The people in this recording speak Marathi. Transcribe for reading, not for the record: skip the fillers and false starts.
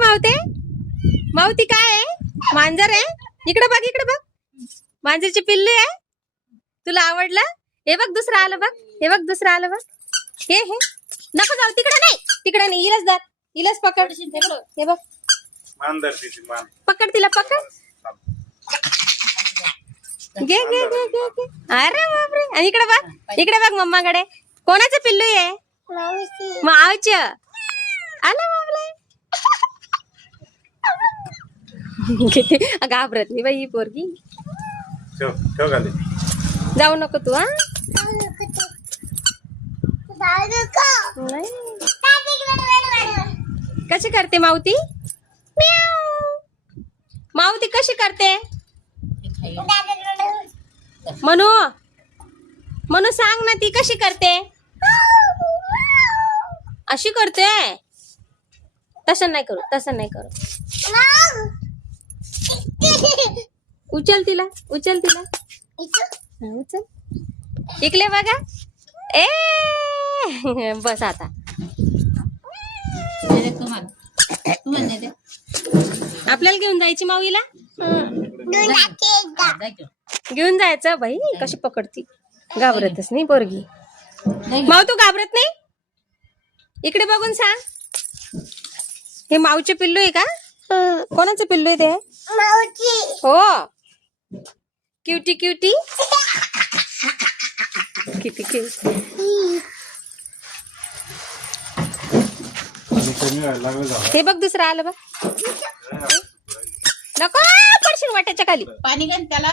मावते? मावती काय आहे? मांजर आहे? इकडे बघ, इकडे बघ. मांजरची पिल्लू आहे. तुला आवडलं? हे बघ दुसरं आलं बघ. हे बघ दुसरं आलं बघ. हे नको जाऊ तिकडे नाही. तिकडे नाही. इलाच दार. इलाच पकड. हे बघ. पकड तिला पकड. घे घे घे घे घे. अरे बापरे. आणि इकडे बघ. इकडे बघ मम्माकडे. कोणाचं पिल्लू आहे? मावचं. आलं बाबले. किती घाबरत नाही बाई ही पोरगी. जाऊ नको तू. हा कशी करते मावती? मावती कशी करते? मनू मनू सांग ना ती कशी करते? अशी करते. तसं नाही करू, तसं नाही करू. उचल तिला, उचल तिला. उचल. इकडे बघा. ए बस आता. आपल्याला घेऊन जायची माऊला. घेऊन जायचं बाई. कशी पकडती. घाबरतच नाही पोरगी. माऊ तू घाबरत नाही? इकडे बघून सांग. हे माऊचे पिल्लू आहे का? कोणाचं पिल्लू आहे ते? हो. Cutie cutie. किती क्यूट. हे बघ दुसरं आलं बघ. नको पडशील वाट्याच्या खाली. पाणी घाल त्याला.